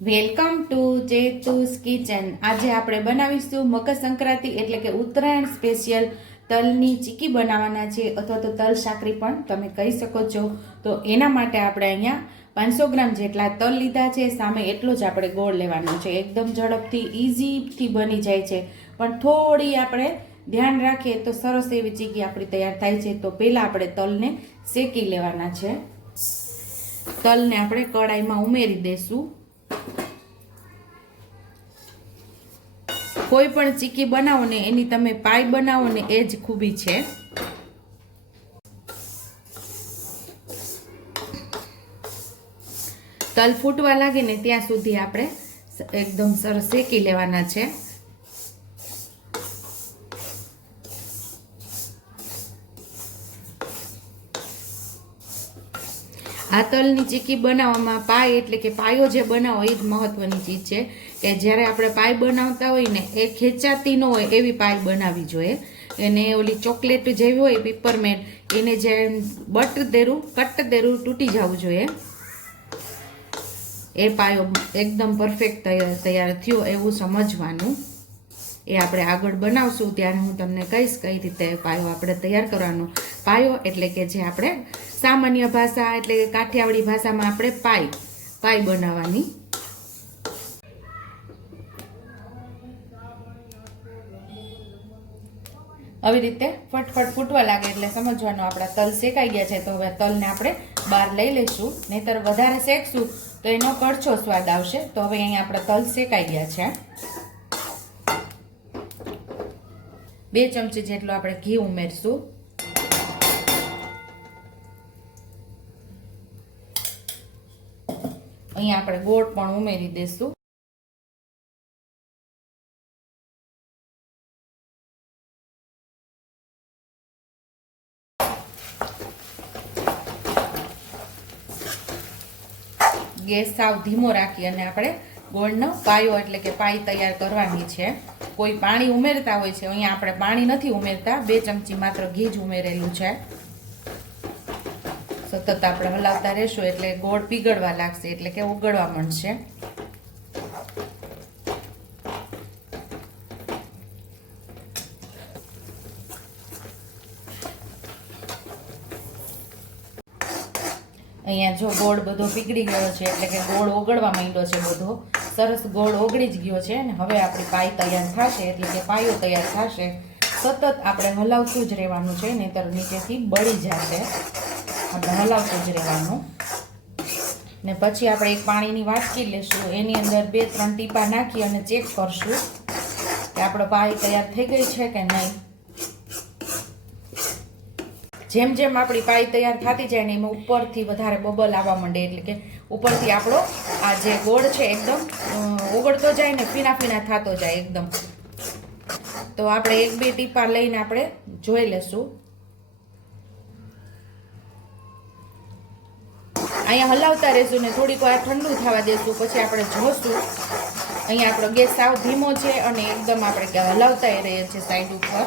Welcome to જેતુસ kitchen. આજે આપણે બનાવીશું મકર સંક્રાંતિ એટલે કે ઉત્તરાયણ સ્પેશિયલ તલની ચીકી બનાવવાના છે, અથવા તો તલ સાકરી પણ તમે કહી શકો છો. તો એના માટે આપણે અહીંયા પાંચસો ગ્રામ જેટલા તલ લીધા છે, સામે એટલો જ આપણે ગોળ લેવાનો છે. એકદમ ઝડપથી ઇઝીથી બની જાય છે. પણ થોડી આપણે ધ્યાન રાખીએ તો સરસ એવી ચીકી આપણી તૈયાર થાય છે. તો પહેલાં આપણે તલને શેકી લેવાના છે. તલને આપણે કડાઈમાં ઉમેરી દઈશું કોઈ પણ ચીકી બનાવો ને એની તમે પાઈ બનાવો ને એ જ ખૂબી છે. તલ ફૂટવા લાગે ને ત્યાં સુધી આપણે એકદમ સરસ શેકી લેવાના છે. આ તલની ચીકી બનાવવામાં પાય એટલે કે પાયો જે બનાવો એ જ મહત્વની ચીજ છે કે જ્યારે આપણે પાય બનાવતા હોય ને એ ખેંચાતી ન હોય એવી પાય બનાવવી જોઈએ. એને ઓલી ચોકલેટ જેવી હોય પીપરમેન્ટ એને જે બટ દેરું, કટ દેરું તૂટી જવું જોઈએ. એ પાયો એકદમ પરફેક્ટ તૈયાર થયો એવું સમજવાનું. એ આપણે આગળ બનાવશું. ત્યારે હું તમને કહીશ કઈ રીતે પાયો આપણે તૈયાર કરવાનો. પાયો એટલે કે જે આપણે સામાન્ય ભાષા એટલે કે કાઠિયાવાડી ભાષામાં આપણે પાય પાય બનાવવાની. આવી રીતે ફટફટ ફૂટવા લાગે એટલે સમજવાનું આપણા તલ શેકાઈ ગયા છે, તો હવે તલને આપણે બહાર લઈ લઈશું. નહીતર વધારે શેકશું તો એનો કડછો સ્વાદ આવશે. તો હવે અહીંયા આપણા તલ શેકાઈ ગયા છે. બે ચમચી જેટલું આપણે ઘી ઉમેરશું. અહીંયા આપણે ગોળ પણ ઉમેરી દઈશું. ગેસ સાવ ધીમો રાખી અને આપણે ગોળનો પાયો એટલે કે પાઈ તૈયાર કરવાની છે. કોઈ પાણી ઉમેરતા હોય છે, અહીંયા આપણે પાણી નથી ઉમેરતા. બે ચમચી માત્ર ઘી જ ઉમેરેલું છે. સતત આપણે હલાવતા રહેશું એટલે ગોળ પીગળવા લાગશે, એટલે કે ઉગળવા માંડશે. અહીંયા જો ગોળ બધો પીગળી ગયો છે, એટલે કે ગોળ ઓગળવા માંડ્યો છે બધો. સરસ ગોળ ઓગળી જ ગયો છે અને હવે આપણી પાય તૈયાર થશે, એટલે કે પાયો તૈયાર થશે. સતત આપણે હલાવતું જ રહેવાનું છે, નહીતર નીચેથી બળી જશે. આપણે હલાવતું જ રહેવાનું ને પછી આપણે એક પાણીની વાટકી લેશું. એની અંદર બે, ત્રણ ટીપા નાખી અને ચેક કરશું કે આપણો પાઈ તૈયાર થઈ ગઈ છે કે નહીં. જેમ જેમ આપણી પાઈ તૈયાર થતી જાય ને એમાં ઉપરથી વધારે બબલ આવવા માંડે. એટલે કે ઉપરથી આપણો આ જે ગોળ છે એકદમ ઓગળતો જાય ને ફીણા ફીણા થતો જાય એકદમ. તો આપણે એક બે ટીપા લઈને આપણે જોઈ લેશું. અહીંયા હલાવતા રહેશું ને થોડીક વાર ઠંડુ થવા દેશું, પછી આપણે જોશું. અહીંયા આપણો ગેસ સાવ ધીમો છે અને એકદમ આપણે હલાવતા રહીએ છીએ સાઈડ ઉપર.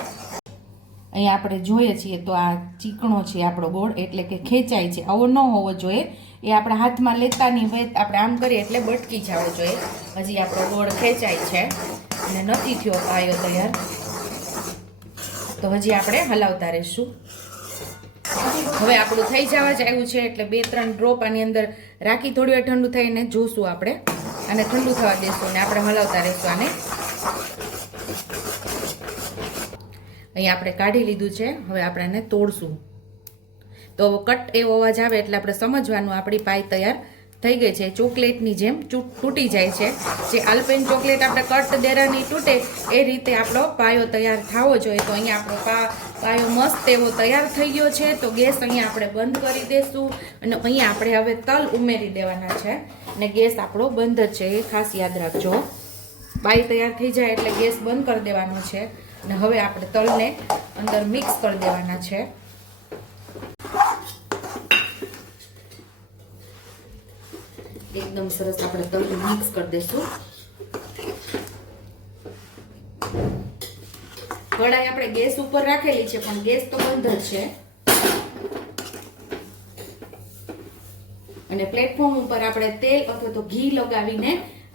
અહીંયા આપણે જોઈએ છીએ તો આ ચીકણો છે આપણો ગોળ, એટલે કે ખેંચાય છે. આવો ન હોવો જોઈએ. એ આપણા હાથમાં લેતા નહીં હોય આપણે આમ કરીએ એટલે બટકી જવો જોઈએ. હજી આપણો ગોળ ખેંચાય છે અને નથી થયો પાયો તૈયાર. તો હજી આપણે હલાવતા રહીશું. હવે આપણું થઈ જવા જ આવ્યું છે, એટલે બે ત્રણ ડ્રોપ આની અંદર રાખી થોડી વાર ઠંડુ થઈને જોશું આપણે. અને ઠંડુ થવા દેશું અને આપણે હલાવતા રહીશું આને. અહીંયા આપણે કાઢી લીધું છે, હવે આપણે એને તોડશું. તો કટ એવો અવાજ આવે એટલે આપણે સમજવાનું આપણી પાય તૈયાર થઈ ગઈ છે. ચોકલેટની જેમ તૂટી જાય છે. જે આલ્પેન ચોકલેટ આપણે કટ દેરાની તૂટે એ રીતે આપણો પાયો તૈયાર થવો જોઈએ. તો અહીંયા આપણો પા પાયો મસ્ત એવો તૈયાર થઈ ગયો છે. તો ગેસ અહીંયા આપણે બંધ કરી દઈશું અને અહીંયા આપણે હવે તલ ઉમેરી દેવાના છે. અને ગેસ આપણો બંધ છે, એ ખાસ યાદ રાખજો. પાય તૈયાર થઈ જાય એટલે ગેસ બંધ કરી દેવાનો છે. અને હવે આપણે તલને અંદર મિક્સ કરી દેવાના છે. એકદમ સરસ આપણે તલ મિક્સ કરી દઈશું કઢાઈ આપણે ગેસ ઉપર રાખેલી છે, પણ ગેસ તો બંધ જ છે. અને પ્લેટફોર્મ ઉપર આપણે તેલ અથવા તો ઘી લગાવીને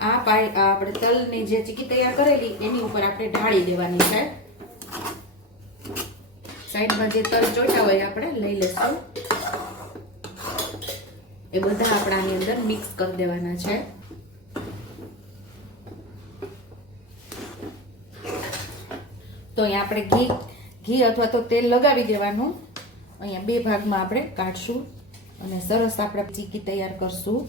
આ પાય આપણે તલની જે ચીકી તૈયાર કરેલી, એની ઉપર આપણે ઢાળી દેવાની છે. સાઈડમાં જે તલ ચોટા હોય આપણે લઈ લેશું. એ બધા આપણાની અંદર મિક્સ કરી દેવાના છે. તો અહીંયા આપણે ઘી ઘી અથવા તો તેલ લગાવી દેવાનું. અહીંયા બે ભાગમાં આપણે કાઢશું અને સરસ આપણે ચીકી તૈયાર કરશું.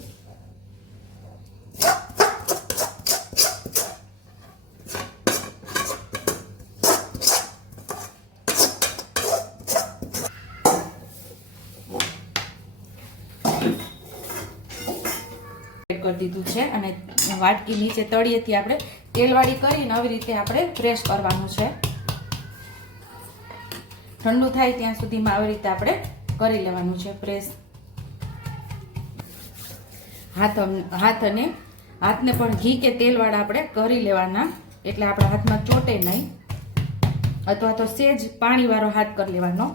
કરી દીધું છે અને વાટકી નીચે તળિયેથી આપણે તેલવાળી કરીને આવી રીતે આપણે પ્રેસ કરવાનું છે. ઠંડુ થાય ત્યાં સુધીમાં આવી રીતે આપણે કરી લેવાનું છે પ્રેસ. હાથ હાથ અને હાથને પણ ઘી કે તેલવાળા આપણે કરી લેવાના. એટલે આપણા હાથમાં ચોટે નહીં. અથવા તો સેજ પાણીવાળો હાથ કરી લેવાનો.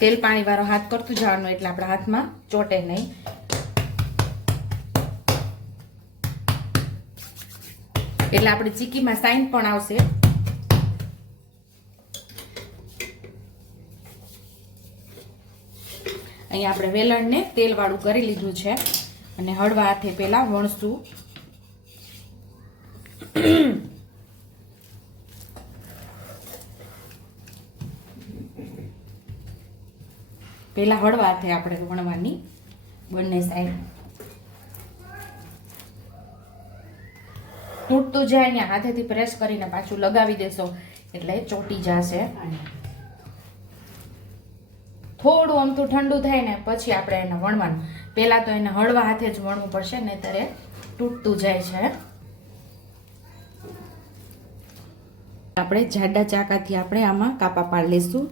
તેલ પાણી વાળો હાથ કરતું જવાનું એટલે આપણા હાથમાં ચોટે નહીં. એટલે આપણે ચીકીમાં સાઈન પણ આવશે. અહીંયા આપણે વેલણને તેલ વાળું કરી લીધું છે અને હળવા હાથે પેલા વણશું. પહેલાં હળવા હાથે આપણે વણવાની બંને સાઈડ તૂટતું જાય ને હાથેથી પ્રેસ કરીને પાછું લગાવી દેશો, એટલે ચોટી જશે. થોડું અમથું ઠંડુ થાય ને પછી આપણે એને વણવાનું. પહેલાં તો એને હળવા હાથે જ વણવું પડશે ને ત્યારે તૂટતું જાય છે. આપણે જાડા ચાકાથી આપણે આમાં કાપા પાડી લઈશું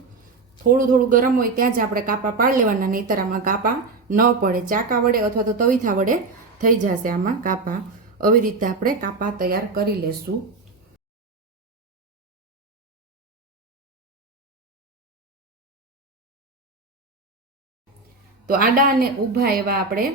થોડું થોડું ગરમ હોય ત્યાં જ આપણે કાપા પાડી લેવાના, નહીંતર આમાં કાપા ન પડે. ચાકા વડે અથવા તો તવીથા વડે થઈ જશે આમાં કાપા. આવી રીતે આપણે કાપા તૈયાર કરી લેશું. તો આડા અને ઊભા એવા આપણે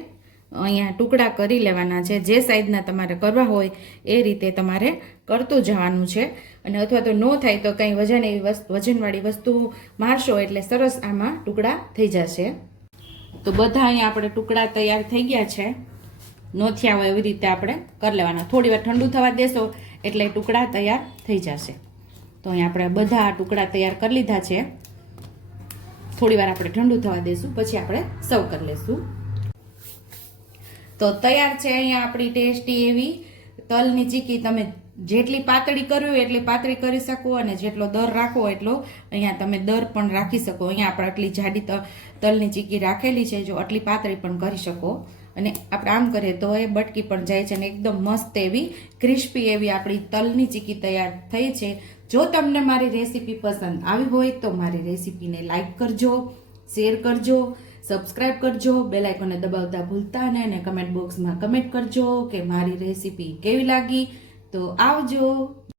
અહીંયા ટુકડા કરી લેવાના છે. જે સાઈઝના તમારે કરવા હોય એ રીતે તમારે કરતું જવાનું છે. અને અથવા તો ન થાય તો કંઈ વજન એવી વસ્તુ, વજનવાળી વસ્તુ મારશો એટલે સરસ આમાં ટુકડા થઈ જશે. તો બધા અહીંયા આપણે ટુકડા તૈયાર થઈ ગયા છે. ન થયા હોય એવી રીતે આપણે કરી લેવાના. થોડી વાર ઠંડુ થવા દેશો એટલે ટુકડા તૈયાર થઈ જશે. તો અહીંયા આપણે બધા ટુકડા તૈયાર કરી લીધા છે. થોડી વાર આપણે ઠંડુ થવા દઈશું પછી આપણે સર્વ કરી લઈશું તો તૈયાર છે અહીંયા આપણી ટેસ્ટી એવી તલની ચીકી. તમે જેટલી પાતળી કરવી હોય એટલી પાતળી કરી શકો અને જેટલો દર રાખવો એટલો અહીંયા તમે દર પણ રાખી શકો. અહીંયા આપણે આટલી જાડી તલની ચીકી રાખેલી છે, જો આટલી પાતળી પણ કરી શકો. અને આપણે આમ કરીએ તો એ બટકી પણ જાય છે અને એકદમ મસ્ત એવી ક્રિસ્પી એવી આપણી તલની ચીકી તૈયાર થઈ છે. જો તમને મારી રેસીપી પસંદ આવી હોય તો મારી રેસીપીને લાઈક કરજો, શેર કરજો, સબસ્ક્રાઇબ કરજો, બેલ દબાવતા ભૂલતા નહીં અને કમેન્ટ બોક્સમાં કમેન્ટ કરજો કે મારી રેસીપી કેવી લાગી. તો આવજો.